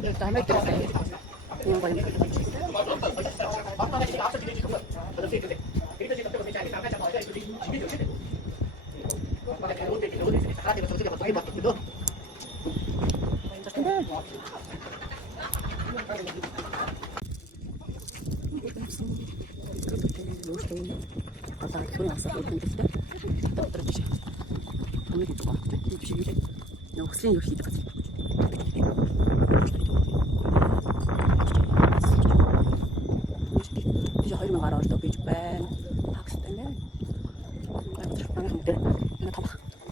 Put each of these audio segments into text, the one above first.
Dame tres. No, bueno. 아까 소리 났어. 이렇게 됐을 때 떨어뜨려주시. 오늘이 좋아. 이 주시는데 너무 쓰는 요시 같이. Dus je huilt me maar als het een beetje pijn. Pak ze en dan 다 봐.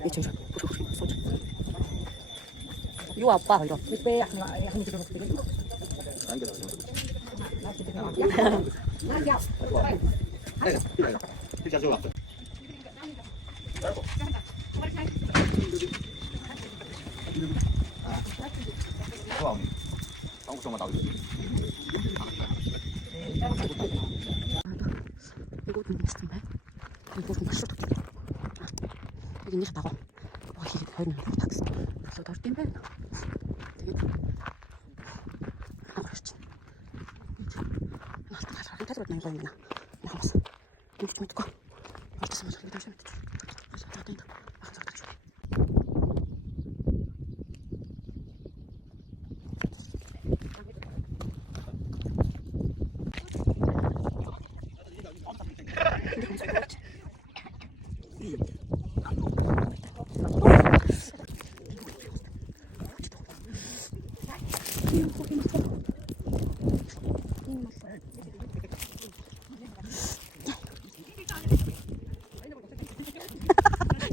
이제 저 보셔 소주. 요 아빠 이거. 왜 약간 한 줄 먹게 되는 거? 이거 좀 비슷한데? 이거 좀 맛있어. 이게 이제 나고. 와 이게 거의는 탁스. 그래서 다시 뛴면 되겠다. 아 그렇지. 나 가서 안 타지고 이거 있나? 나 가봤어. 이거 좀 있고. 어떻게 하면 다시 하면 되지? 그래서 다 된다. 아 저기 다 줘.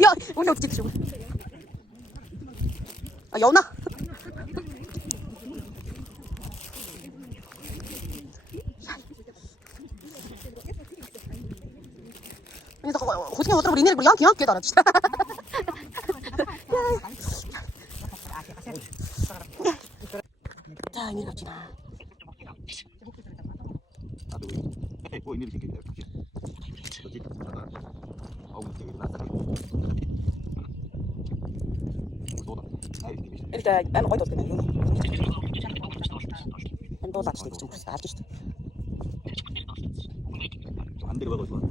야, 오늘 어떻게 드셔? 아, 연아. 아니, 나 고생이 어쩌고 리네를 그냥 그냥 깨달아. 자, 이리 갑시다. Eli en ooit ottanut juni. En 도다치 되게 좀 그래서 아티스트.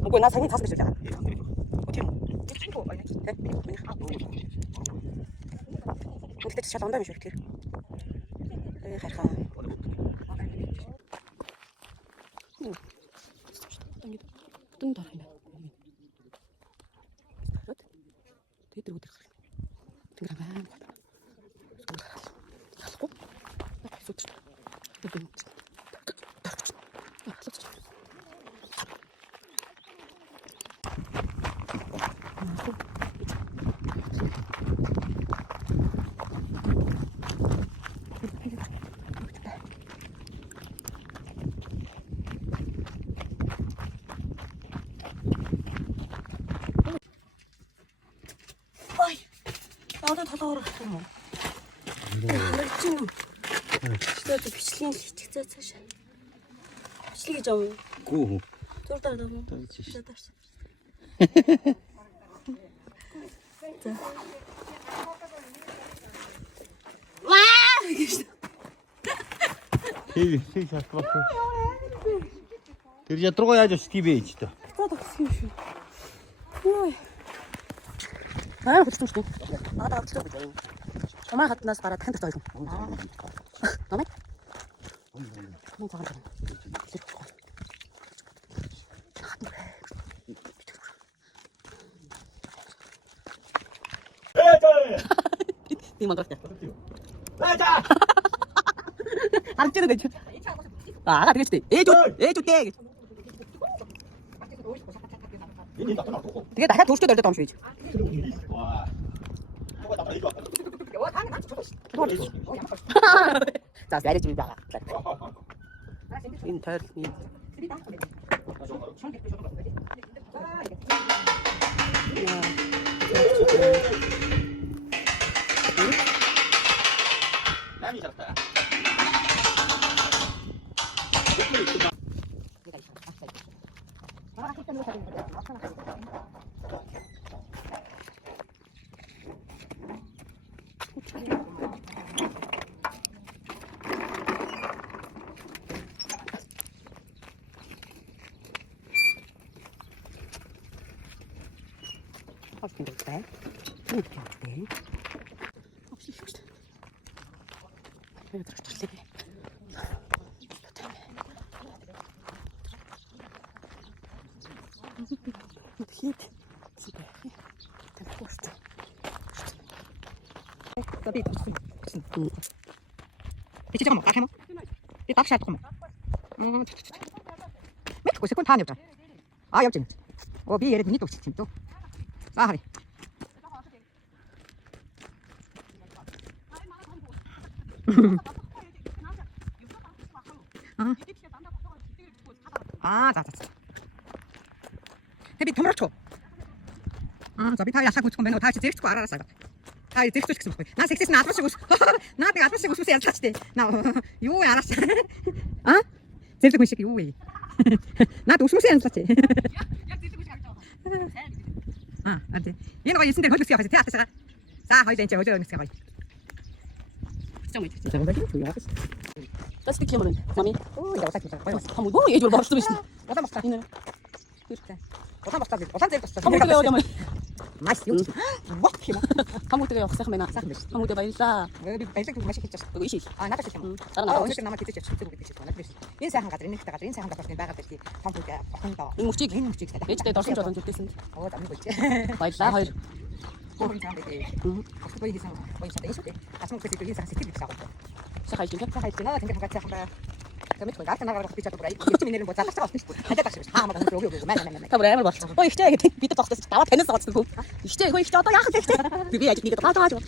뭐 나 생일 5배 잖아. 어떻게? 친구 아니야? 네. 근데 진짜 나온다며 이렇게. 에, 갈까. 뜬다. 되게 들고 들어. 등가만. 하고. 나 소치. 여기. 나도 다 더러워. 미친. 진짜 좀 비슬린 진짜 사실. 비슬리기 좀. 고. 쫄따라 너무. 진짜 따스. 와! Ты сейчас просто. Ты já трогай тебе что? Кто так слышит? Ой. 아, 그치 좀 시켜. 아, 나 진짜 그래. 엄마 같은 날 살아 텐트 떨고. 너네? 응, 저거 좀. 니만 그렇게. 안 찌는 데. 아, 되게 좋대. 애 좋대. 되게 나야 도시도 될 때도 안 쉬지. 자, 내려 좀 봐. 인터. 남이 잡다. 어떻게 될까? 이렇게 어떻게? 없이 싶다. 여기 들어가 주세요. Hit. Super. Den första. Det blir också. 이제 잠깐만 딱 해봐. 이 딱샷 잠깐만. 몇 세컨드 하네 보자. 아 옆진. 비 예를 미니도 지금 또. 사하리. 자. 대비 더 멀어. 저 비타야 샤고 좀 맨날 다시 제일 좋아 알았어. 아, 이제 또 시키고. 나 섹시 나 아프시고. 나 내가 아프시고 수세 안 찾지. 나 요에 알았어. 아? 제일 듣고 싶기 요에. 나도 수세 안 찾지. 아, 안돼. 얘는 왜 신데 거기 수야 가지. 대학 때가. 자, 거기 이제 어제 어느 거기. 정말 진짜 뭔가 좀 좋아. Das ist die Kimmerin. Mami. Oh, ja, was sagst du? Haben wir wohl, was du bist. Was machst du? Gut. Was machst du? Was hast du? Haben wir ja 맛있어. 뭐? 한국대가 없어 하면은 한국대 말이다. 여기 발색 좀 맛있겠죠. 이거 이시. 나도 시켜. 다른 나도 오늘 남아 기대죠. 진짜 그렇게 나 그랬어. 인사 한 가지 있다 가지고 인사 한 가지 내가 그때 한국대 한다. 묵직. 매치때 더 신저 던져 됐는데. 남는 거 있지. 말이다. 하이. 거기 사람들이 거기 기상 거기 사람들 있을 때 아침 그때 인사 시키기 시작하고. 시작할 때 나 생각 같이 한다. 그러면 또 나한테 나가서 비자도 그래. 이쯤 내는 거 짝짝 싶고. 한대 딱 싶어. 막 여기 맨. 다 그래. 봐. 이제 이게 밑에 딱 나와 되는 거 같고. 이제 이거 이제 또 야. 그게 아직 네가 또 빠져가지고.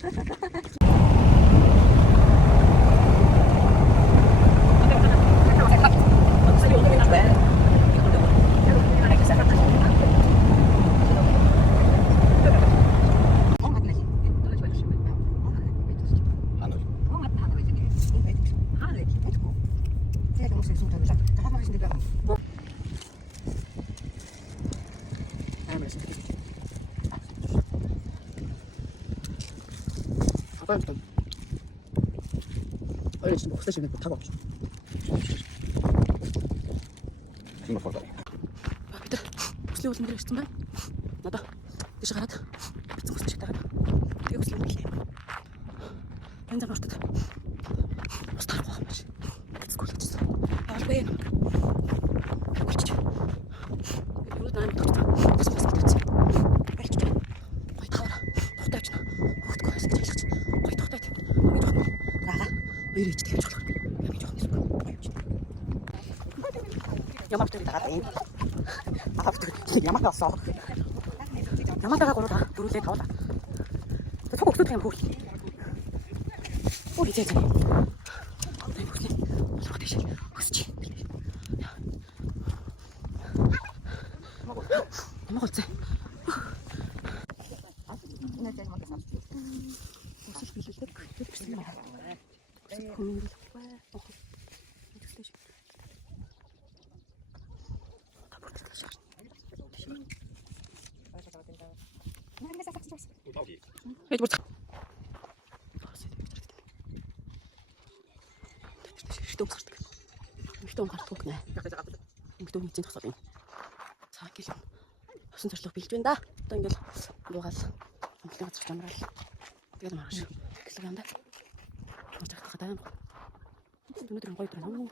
아빠한테 원래 지금 먹을 때 못 타고 왔죠. Prima foto. Peter, после вот смотришь, снимай. Надо. Ты же город. Ты можешь читать. Ты после меня. Я не знаю, что это. Старого хамаш. Это сколько часов? А уже бейн. Курчич. Я не знаю, кто это. Посмотри, смотрите. Курчич. Ой, тавра. Повторочно. Вот такое скачать. Ой, тохтать. Ой, тохтать. Рага. Ой, речь, ты хочу. Я не тохну. 야마부터리 나갔대. 야마가 왔어. 야마가 걸어다. 누르세 다 왔다. 소곡 수태는 보기. 우리 제자. 내 보기. 저거 대신 그렇지. 먹었지. Хитом гарах гэнэ. Хитом чинь тасаад байна. За гэл усан төрөлх бэлж байна да. Одоо ингээл луугаал амтлаа газар чамраал. Тэгээд маргааш. Гэхлэг юм да. Мууч хатах даа. Өнөөдөр гоё байна.